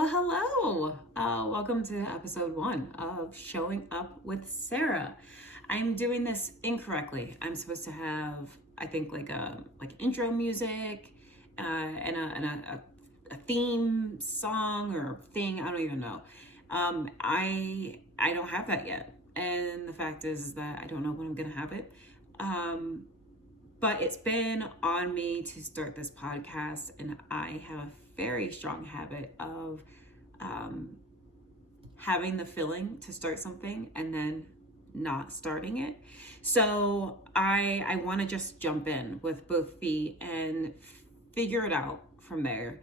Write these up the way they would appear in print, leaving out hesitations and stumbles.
Well, hello. Welcome to episode 1 of Showing Up with Sarah. I'm doing this incorrectly. I'm supposed to have, I think, like intro music and a theme song or thing. I don't even know. I don't have that yet, and the fact is that I don't know when I'm gonna have it. Um, but it's been on me to start this podcast, and I have a very strong habit of um, having the feeling to start something and then not starting it. So I want to just jump in with both feet and figure it out from there,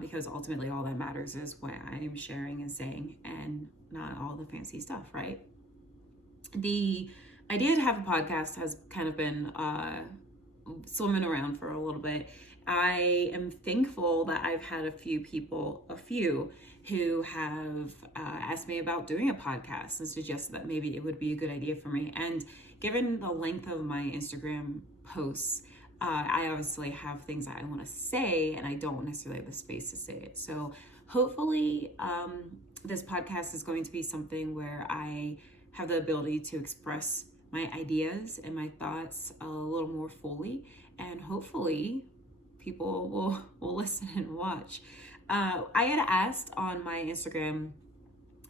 because ultimately all that matters is what I'm sharing and saying, and not all the fancy stuff, right? The idea to have a podcast has kind of been swimming around for a little bit. I am thankful that I've had a few who have asked me about doing a podcast and suggested that maybe it would be a good idea for me. And given the length of my Instagram posts, I obviously have things that I want to say, and I don't necessarily have the space to say it. So hopefully, this podcast is going to be something where I have the ability to express my ideas and my thoughts a little more fully, and hopefully people will listen and watch. I had asked on my Instagram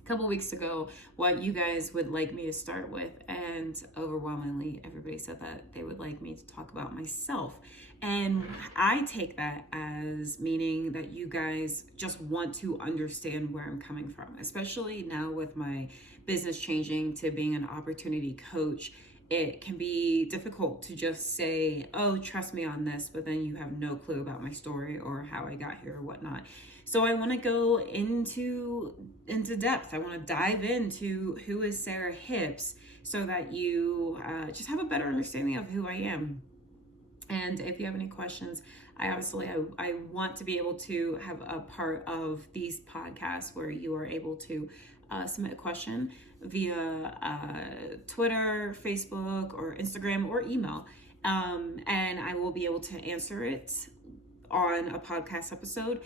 a couple weeks ago what you guys would like me to start with, and overwhelmingly everybody said that they would like me to talk about myself. And I take that as meaning that you guys just want to understand where I'm coming from, especially now with my business changing to being an opportunity coach. It can be difficult to just say, oh, trust me on this, but then you have no clue about my story or how I got here or whatnot. So I want to go into depth. I want to dive into who is Sarah Hips, so that you just have a better understanding of who I am. And if you have any questions, I want to be able to have a part of these podcasts where you are able to submit a question via Twitter, Facebook, or Instagram, or email. And I will be able to answer it on a podcast episode.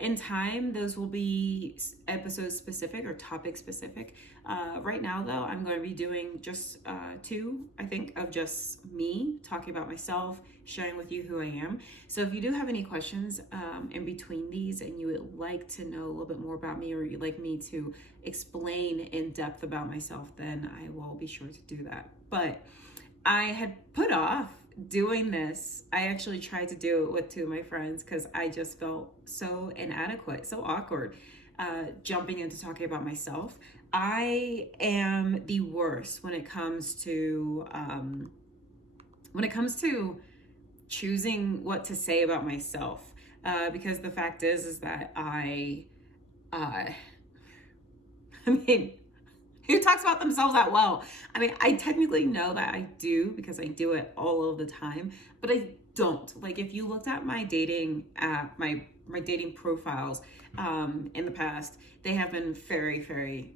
In time, those will be episode specific or topic specific. Right now, though, I'm going to be doing just 2, I think, of just me talking about myself, sharing with you who I am. So if you do have any questions in between these, and you would like to know a little bit more about me, or you'd like me to explain in depth about myself, then I will be sure to do that. But I had put off doing this. I actually tried to do it with 2 of my friends because I just felt so inadequate, so awkward, jumping into talking about myself. I am the worst when it comes to choosing what to say about myself, because the fact is that I mean, who talks about themselves that well? I mean, I technically know that I do because I do it all of the time, but I don't. Like, if you looked at my dating my dating profiles in the past, they have been very, very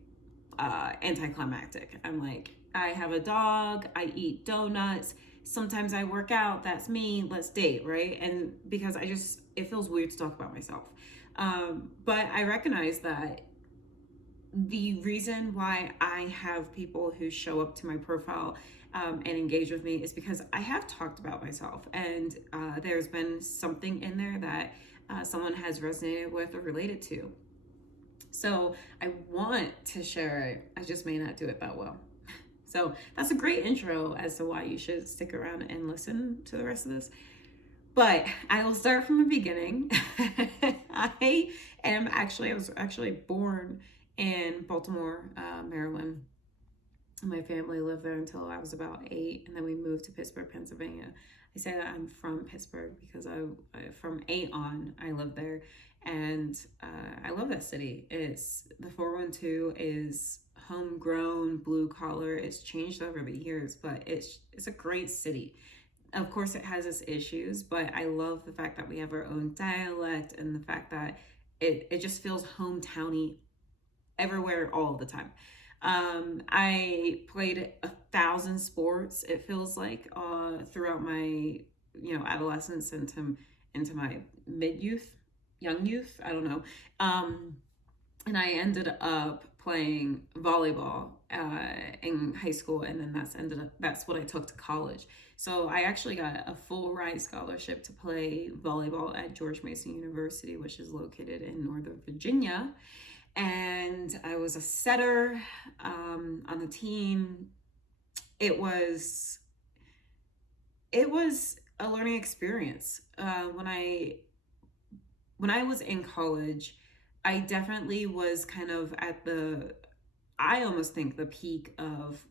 anticlimactic. I'm like, I have a dog, I eat donuts, sometimes I work out, that's me, let's date, right? And because it feels weird to talk about myself. But I recognize that the reason why I have people who show up to my profile and engage with me is because I have talked about myself, and there's been something in there that someone has resonated with or related to. So I want to share it. I just may not do it that well. So that's a great intro as to why you should stick around and listen to the rest of this. But I will start from the beginning. I was actually born in Baltimore, Maryland. My family lived there until I was about 8, and then we moved to Pittsburgh, Pennsylvania. I say that I'm from Pittsburgh because from 8 on, I lived there, and I love that city. The 412 is homegrown, blue collar. It's changed over the years, but it's a great city. Of course, it has its issues, but I love the fact that we have our own dialect, and the fact that it just feels hometowny everywhere all the time. I played 1,000 sports, it feels like, throughout my adolescence into my mid-youth. young youth, I don't know. And I ended up playing volleyball in high school, and then that's what I took to college. So I actually got a full ride scholarship to play volleyball at George Mason University, which is located in Northern Virginia. And I was a setter on the team. It was it was a learning experience. When I was in college, I definitely was kind of at I almost think the peak of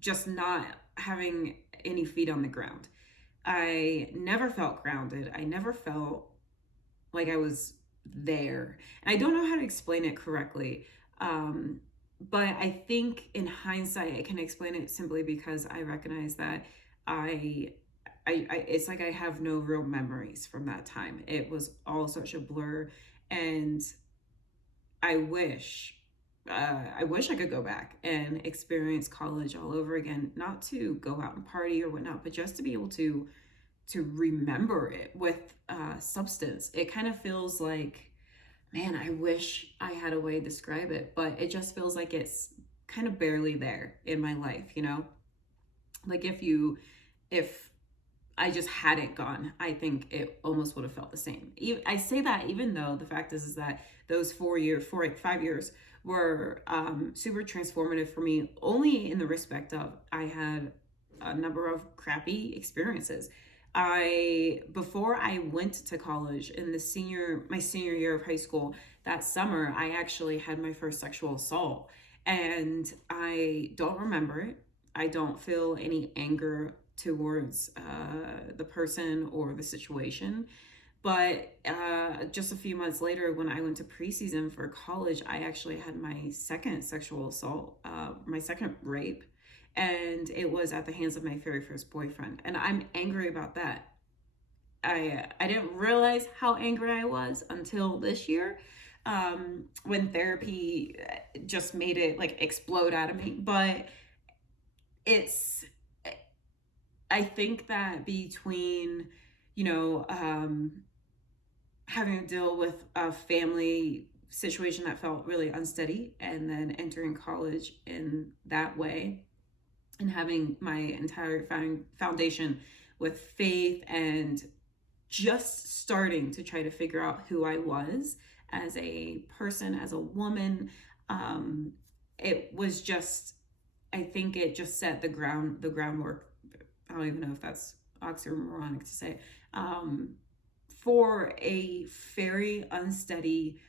just not having any feet on the ground. I never felt grounded. I never felt like I was there. And I don't know how to explain it correctly. But I think in hindsight, I can explain it simply because I recognize that I, it's like I have no real memories from that time. It was all such a blur, and I wish, I wish I could go back and experience college all over again. Not to go out and party or whatnot, but just to be able to remember it with substance. It kind of feels like, man, I wish I had a way to describe it, but it just feels like it's kind of barely there in my life, you know? Like if I just hadn't gone, I think it almost would have felt the same. I say that even though the fact is that those 5 years were super transformative for me, only in the respect of I had a number of crappy experiences. Before I went to college in my senior year of high school, that summer, I actually had my first sexual assault, and I don't remember it. I don't feel any anger towards the person or the situation. But just a few months later, when I went to preseason for college, I actually had my second sexual assault, my second rape, and it was at the hands of my very first boyfriend. And I'm angry about that. I didn't realize how angry I was until this year, when therapy just made it like explode out of me. But it's I think that between, you know, having to deal with a family situation that felt really unsteady, and then entering college in that way, and having my entire foundation with faith, and just starting to try to figure out who I was as a person, as a woman. It was just, I think it just set the groundwork. I don't even know if that's oxymoronic to say, for a very unsteady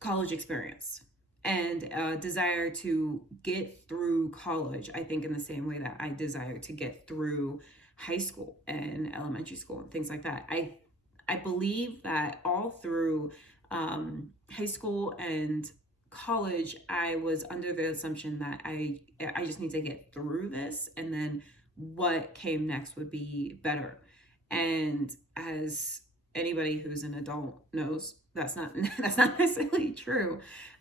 college experience, and a desire to get through college, I think in the same way that I desire to get through high school and elementary school and things like that. I believe that all through high school and college, I was under the assumption that I just need to get through this, and then what came next would be better. And as anybody who's an adult knows, that's not that's not necessarily true.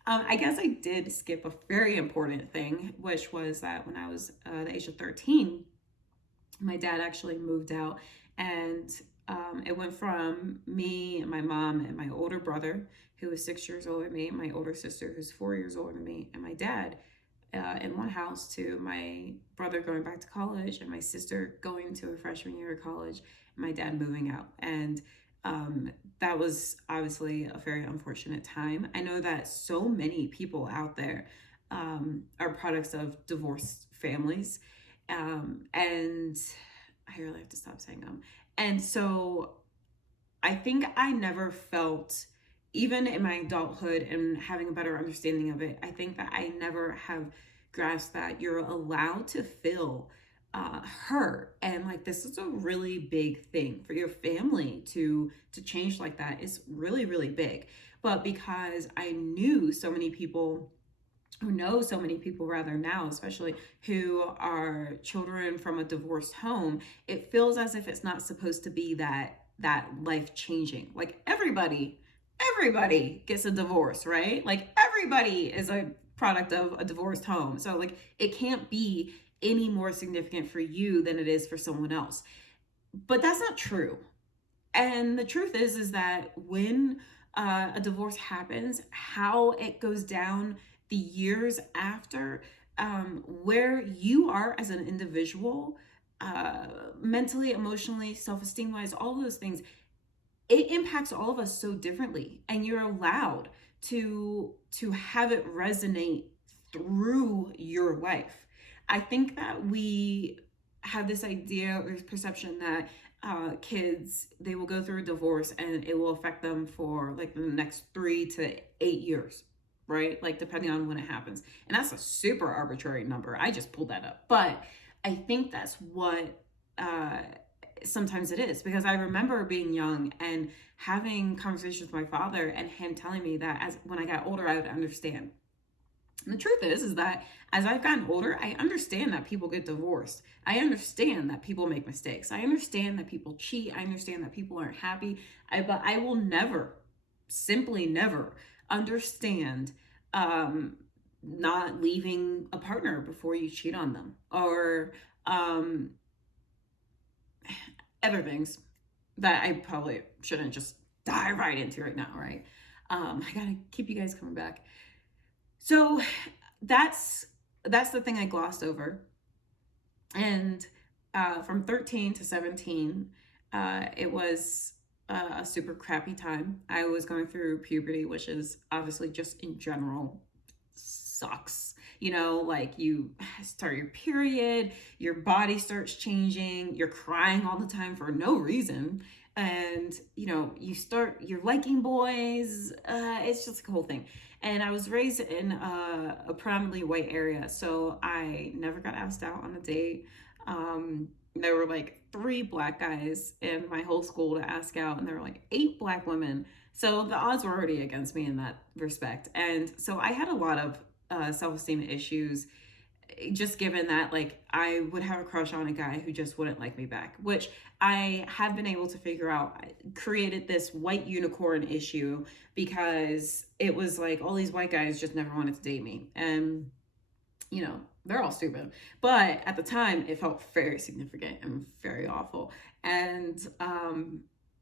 I guess I did skip a very important thing, which was that when I was the age of 13, my dad actually moved out, and it went from me and my mom and my older brother, who was 6 years older than me, my older sister, who's 4 years older than me, and my dad in one house, to my brother going back to college and my sister going to her freshman year of college, and my dad moving out. And that was obviously a very unfortunate time. I know that so many people out there are products of divorced families. And I really have to stop saying And so I think I never felt, even in my adulthood and having a better understanding of it, I think that I never have grasped that you're allowed to feel hurt, and like this is a really big thing for your family to change like that is really, really big. But because I knew so many people, who know so many people rather now, especially who are children from a divorced home, it feels as if it's not supposed to be that life changing. Like everybody gets a divorce, right? Like everybody is a product of a divorced home. So like it can't be any more significant for you than it is for someone else. But that's not true. And the truth is that when a divorce happens, how it goes down the years after, where you are as an individual, mentally, emotionally, self-esteem wise, all those things, it impacts all of us so differently, and you're allowed to have it resonate through your life. I think that we have this idea or perception that kids, they will go through a divorce and it will affect them for like the next 3 to 8 years, right? Like depending on when it happens. And that's a super arbitrary number. I just pulled that up. But I think that's what uh, sometimes it is, because I remember being young and having conversations with my father and him telling me that as when I got older I would understand. And the truth is that as I've gotten older, I understand that people get divorced. I understand that people make mistakes. I understand that people cheat. I understand that people aren't happy. But I will never, simply never, understand not leaving a partner before you cheat on them, or um, other things that I probably shouldn't just dive right into right now, right? I gotta keep you guys coming back. So that's that's the thing I glossed over. And from 13 to 17, it was a super crappy time. I was going through puberty, which is obviously just in general sucks. You know, like you start your period, your body starts changing, you're crying all the time for no reason. And, you know, you're liking boys. It's just a whole thing. And I was raised in a predominantly white area, so I never got asked out on a date. There were like 3 black guys in my whole school to ask out, and there were like 8 black women. So the odds were already against me in that respect. And so I had a lot of self-esteem issues, just given that like I would have a crush on a guy who just wouldn't like me back, which I have been able to figure out. I created this white unicorn issue because it was like all these white guys just never wanted to date me. And you know, they're all stupid. But at the time, it felt very significant and very awful. And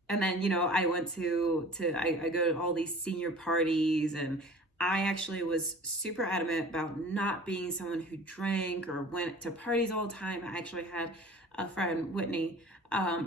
then, you know, I went I go to all these senior parties, and I actually was super adamant about not being someone who drank or went to parties all the time. I actually had a friend, Whitney,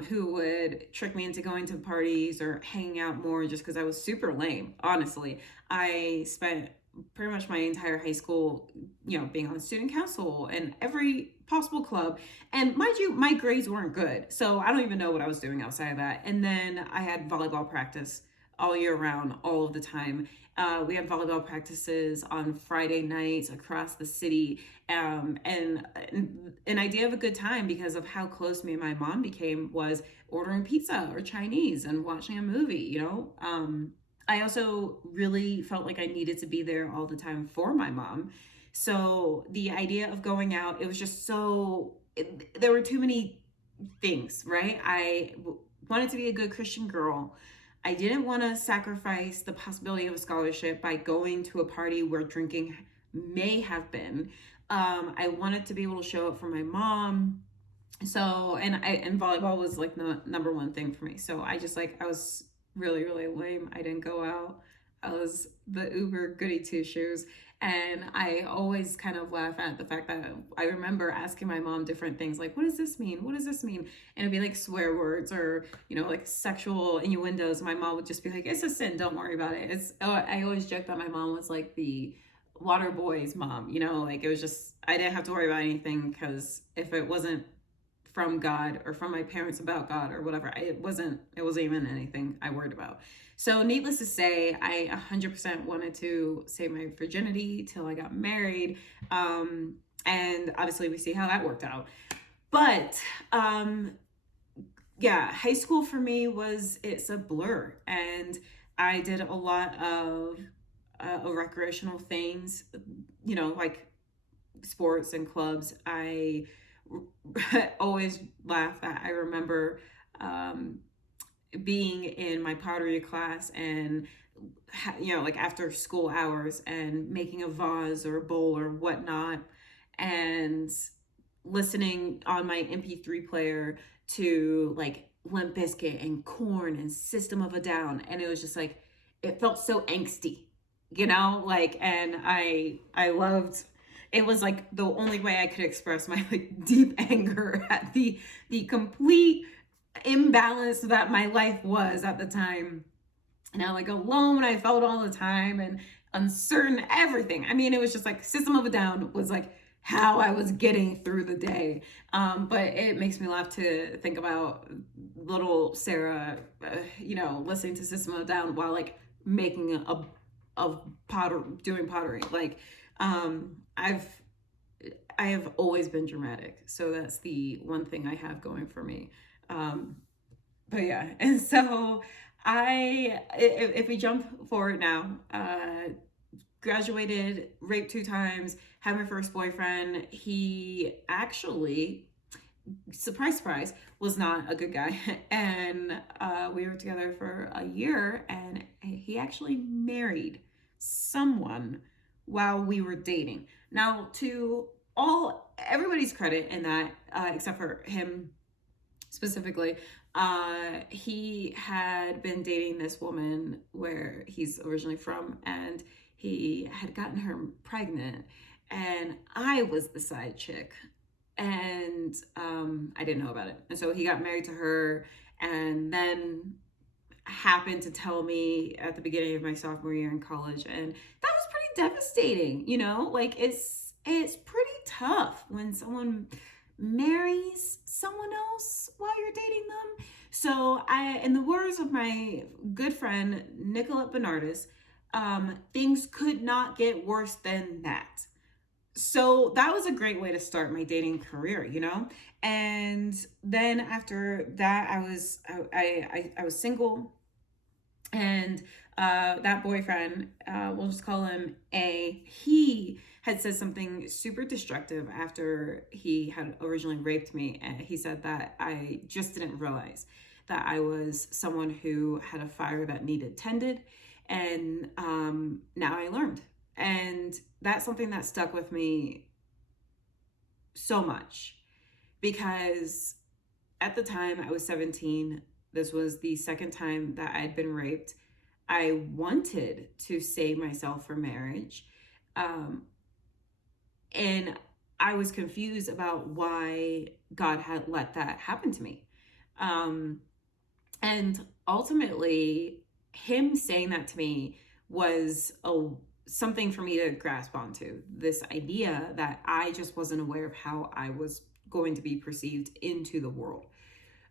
who would trick me into going to parties or hanging out more just because I was super lame, honestly. I spent pretty much my entire high school, you know, being on the student council and every possible club. And mind you, my grades weren't good. So I don't even know what I was doing outside of that. And then I had volleyball practice all year round, all of the time. We had volleyball practices on Friday nights across the city. And an idea of a good time, because of how close me and my mom became, was ordering pizza or Chinese and watching a movie, you know? I also really felt like I needed to be there all the time for my mom. So the idea of going out, it was just there were too many things, right? Wanted to be a good Christian girl. I didn't want to sacrifice the possibility of a scholarship by going to a party where drinking may have been. I wanted to be able to show up for my mom. So, and volleyball was like the number one thing for me. So I was really, really lame. I didn't go out. I was the uber goody two shoes. And I always kind of laugh at the fact that I remember asking my mom different things like, what does this mean? What does this mean? And it'd be like swear words or, you know, like sexual innuendos. My mom would just be like, it's a sin. Don't worry about it. I always joke that my mom was like the water boy's mom, you know, like it was just, I didn't have to worry about anything, because if it wasn't from God or from my parents about God or whatever, it wasn't even anything I worried about. So needless to say, I 100% wanted to save my virginity till I got married. And obviously we see how that worked out. But yeah, high school for me it's a blur. And I did a lot of recreational things, you know, like sports and clubs. I always laugh that I remember being in my pottery class and you know, like after school hours, and making a vase or a bowl or whatnot, and listening on my MP3 player to like Limp Bizkit and Korn and System of a Down, and it was just like, it felt so angsty, like, and I loved. It was like the only way I could express my like deep anger at the complete imbalance that my life was at the time, and how like alone I felt all the time and uncertain everything. I mean, it was just like System of a Down was like how I was getting through the day. But it makes me laugh to think about little Sarah, listening to System of a Down while like making doing pottery. Like, I have always been dramatic, so that's the one thing I have going for me. Um, but yeah, and so if we jump forward now, graduated, raped 2 times, had my first boyfriend. He actually, surprise, surprise, was not a good guy. And we were together for a year, and he actually married someone while we were dating. Now, to everybody's credit in that, except for him specifically, he had been dating this woman where he's originally from, and he had gotten her pregnant, and I was the side chick, and I didn't know about it. And so he got married to her, and then happened to tell me at the beginning of my sophomore year in college, and that was pretty devastating. Like, it's pretty tough when someone marries someone else while you're dating them. So in the words of my good friend Nicolette Bernardis, things could not get worse than that. So that was a great way to start my dating career, And then after that, I was single, and that boyfriend, we'll just call him A, he had said something super destructive after he had originally raped me. And he said that I just didn't realize that I was someone who had a fire that needed tended. And now I learned. And that's something that stuck with me so much, because at the time I was 17. This was the second time that I'd been raped. I wanted to save myself from marriage. And I was confused about why God had let that happen to me. And ultimately, him saying that to me was something for me to grasp onto. This idea that I just wasn't aware of how I was going to be perceived into the world.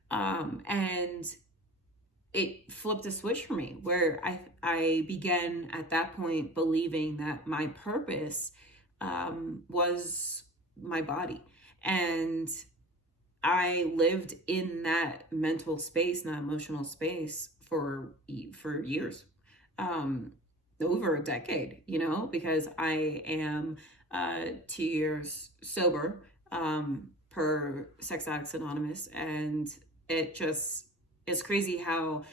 And it flipped a switch for me, where I began at that point believing that my purpose was my body. And I lived in that mental space, that emotional space for years, over a decade, because I am 2 years sober, per Sex Addicts Anonymous. And it's crazy how,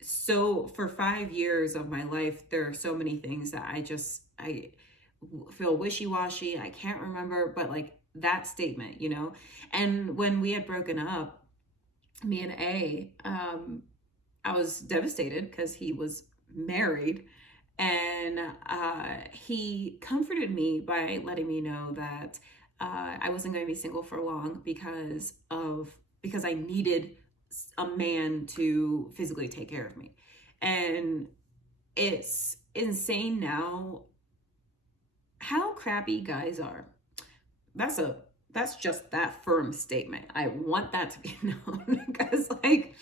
so for 5 years of my life, there are so many things that I feel wishy-washy. I can't remember, but like that statement, and when we had broken up, me and A, I was devastated because he was married, and he comforted me by letting me know that I wasn't going to be single for long because I needed a man to physically take care of me. And it's insane now how crappy guys are. That's just that firm statement. I want that to be known, because like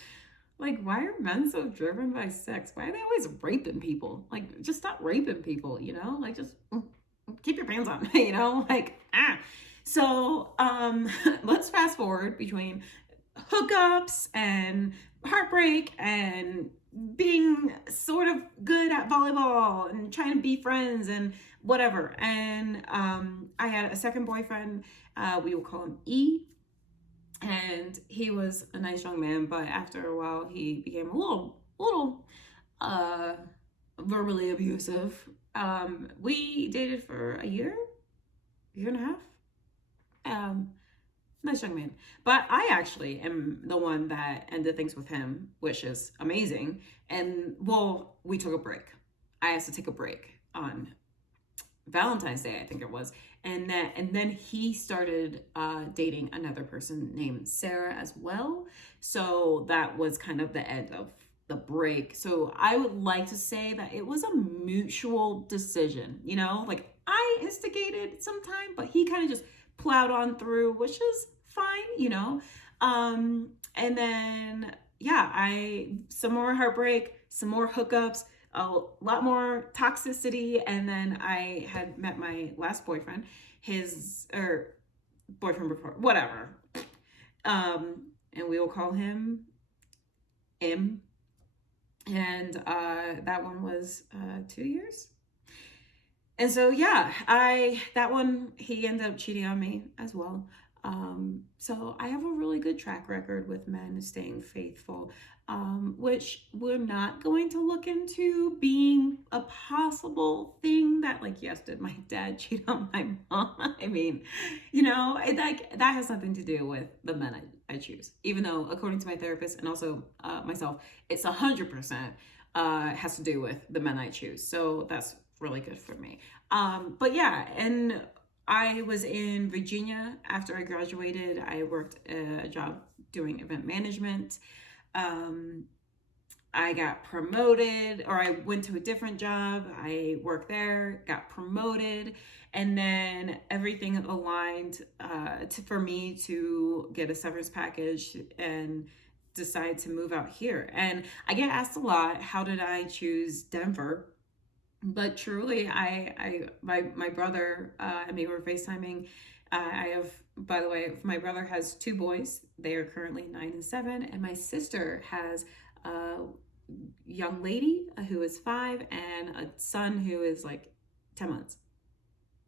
why are men so driven by sex? Why are they always raping people? Like, just stop raping people, like, just keep your pants on, So let's fast forward between hookups and heartbreak and being sort of good at volleyball and trying to be friends and whatever. And I had a second boyfriend. We will call him E. And he was a nice young man, but after a while he became a little verbally abusive. We dated for a year and a half. Nice young man. But I actually am the one that ended things with him, which is amazing. And well, we took a break. I asked to take a break on Valentine's Day, I think it was. And then he started dating another person named Sarah as well. So that was kind of the end of the break. So I would like to say that it was a mutual decision, like I instigated sometime, but he kind of just plowed on through, which is fine. And then yeah, some more heartbreak, some more hookups, a lot more toxicity. And then I had met my last boyfriend, boyfriend before, whatever. And we will call him M. And that one was 2 years. And so yeah, that one, he ended up cheating on me as well. So I have a really good track record with men staying faithful, which we're not going to look into being a possible thing that, like, yes, did my dad cheat on my mom? I mean, that has nothing to do with the men I choose, even though according to my therapist and also myself, it's 100% has to do with the men I choose. So that's really good for me. But yeah, and I was in Virginia after I graduated. I worked a job doing event management. I got promoted, or I went to a different job. I worked there, got promoted, and then everything aligned for me to get a severance package and decide to move out here. And I get asked a lot, how did I choose Denver? But truly, my brother, we were FaceTiming. By the way, my brother has 2 boys. They are currently 9 and 7, and my sister has a young lady who is 5 and a son who is like 10 months.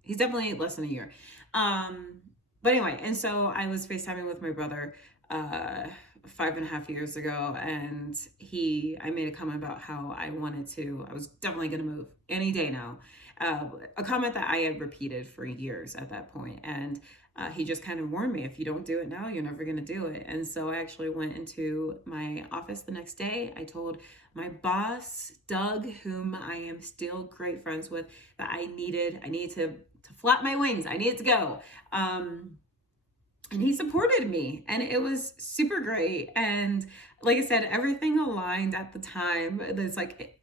He's definitely less than a year. But anyway, and so I was FaceTiming with my brother 5.5 years ago, and I made a comment about how I was definitely going to move any day now. A comment that I had repeated for years at that point. And he just kind of warned me, if you don't do it now, you're never going to do it. And so I actually went into my office the next day. I told my boss, Doug, whom I am still great friends with, that I needed to flap my wings. I needed to go. And he supported me, and it was super great. And like I said, everything aligned at the time. There's like,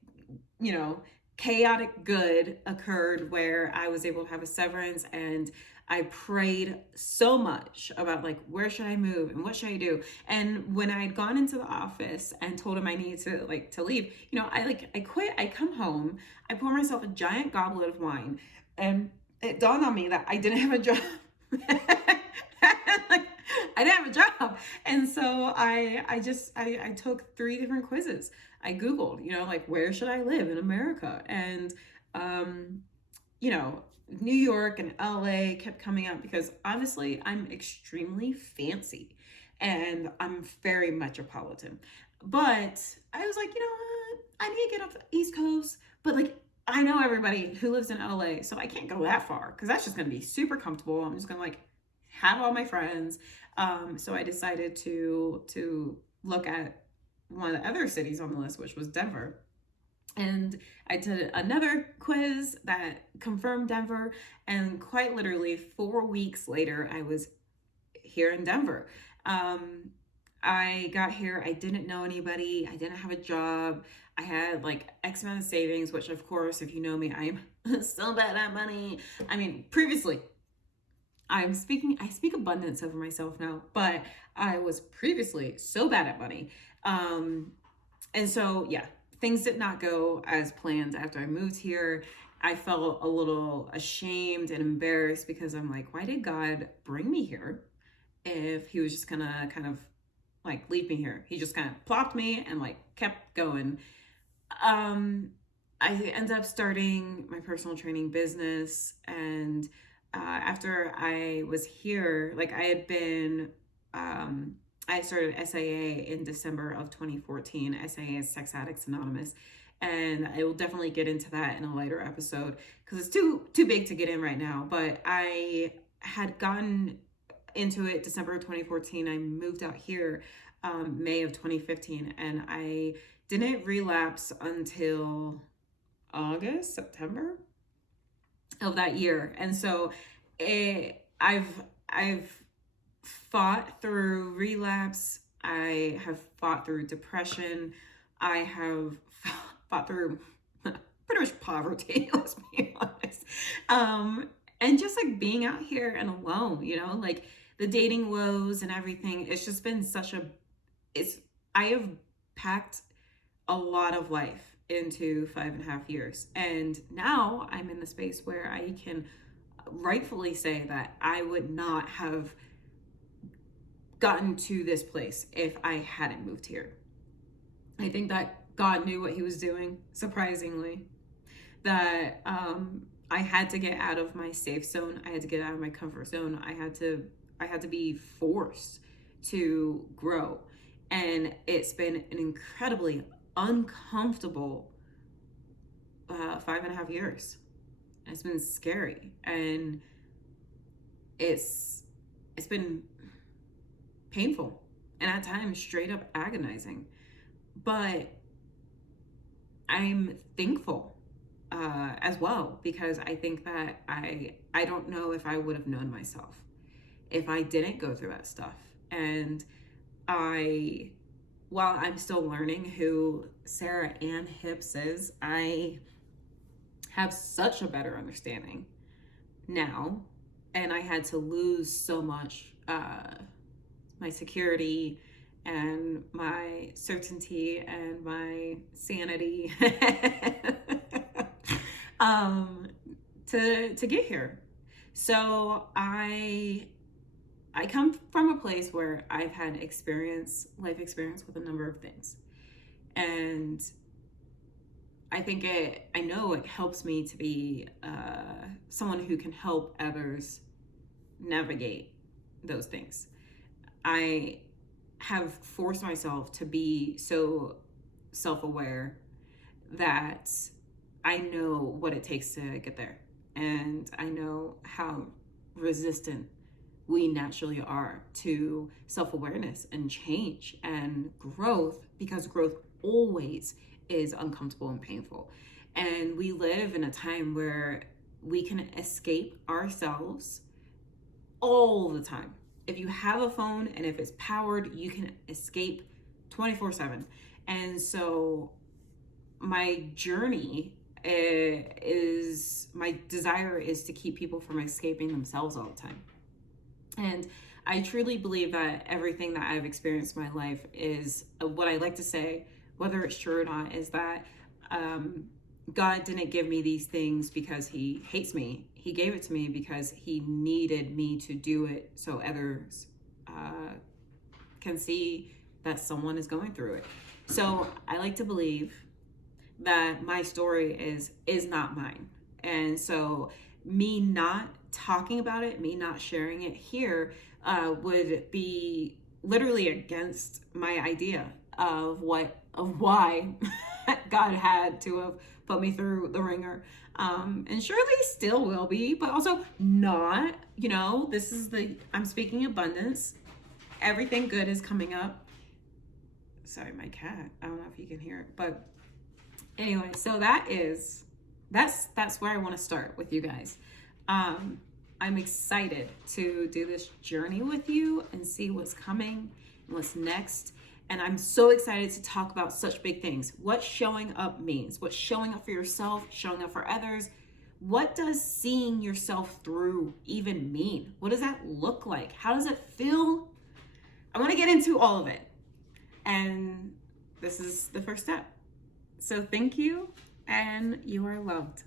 chaotic good occurred where I was able to have a severance, and I prayed so much about, like, where should I move and what should I do? And when I had gone into the office and told him I needed to leave, I quit. I come home, I pour myself a giant goblet of wine, and it dawned on me that I didn't have a job. I didn't have a job. And so I took 3 different quizzes. I Googled, where should I live in America? And, New York and LA kept coming up because honestly, I'm extremely fancy and I'm very metropolitan. But I was like, what? I need to get off the East Coast. But like, I know everybody who lives in LA, so I can't go that far because that's just going to be super comfortable. I'm just going to have all my friends. So I decided to look at one of the other cities on the list, which was Denver. And I did another quiz that confirmed Denver. And quite literally 4 weeks later, I was here in Denver. I got here. I didn't know anybody. I didn't have a job. I had like X amount of savings, which of course, if you know me, I'm so bad at money. Previously, I speak abundance over myself now, but I was previously so bad at money. And so, yeah, things did not go as planned after I moved here. I felt a little ashamed and embarrassed because I'm like, why did God bring me here if he was just gonna kind of like leave me here? He just kind of plopped me and like kept going. I ended up starting my personal training business, and after I was here, like I started SAA in December of 2014. SAA is Sex Addicts Anonymous. And I will definitely get into that in a later episode because it's too big to get in right now. But I had gotten into it December of 2014. I moved out here May of 2015, and I didn't relapse until September of that year. And so I've fought through relapse. I have fought through depression. I have fought through pretty much poverty, let's be honest. And just like being out here and alone, like the dating woes and everything. It's just been I have packed a lot of life into 5.5 years. And now I'm in the space where I can rightfully say that I would not have gotten to this place if I hadn't moved here. I think that God knew what he was doing, surprisingly, that I had to get out of my safe zone. I had to get out of my comfort zone. I had to be forced to grow. And it's been an incredibly uncomfortable 5.5 years. It's been scary, and it's been painful, and at times straight up agonizing. But I'm thankful as well, because I think that I don't know if I would have known myself if I didn't go through that stuff. And while I'm still learning who Sarah Ann Hips is, I have such a better understanding now. And I had to lose so much, my security and my certainty and my sanity to get here. So I come from a place where I've had life experience with a number of things. And I know it helps me to be someone who can help others navigate those things. I have forced myself to be so self-aware that I know what it takes to get there. And I know how resistant we naturally are to self-awareness and change and growth, because growth always is uncomfortable and painful. And we live in a time where we can escape ourselves all the time. If you have a phone and if it's powered, you can escape 24/7. And so my journey my desire is to keep people from escaping themselves all the time. And I truly believe that everything that I've experienced in my life is what I like to say, whether it's true or not, is that God didn't give me these things because he hates me. He gave it to me because he needed me to do it so others can see that someone is going through it. So I like to believe that my story is not mine. And so me not talking about it, me not sharing it here would be literally against my idea of why God had to have put me through the ringer. And surely still will be, but also not, I'm speaking abundance. Everything good is coming up. Sorry, my cat. I don't know if you can hear it, but anyway, so that's where I want to start with you guys. I'm excited to do this journey with you and see what's coming and what's next. And I'm so excited to talk about such big things. What showing up means, what showing up for yourself, showing up for others. What does seeing yourself through even mean? What does that look like? How does it feel? I want to get into all of it. And this is the first step. So thank you, and you are loved.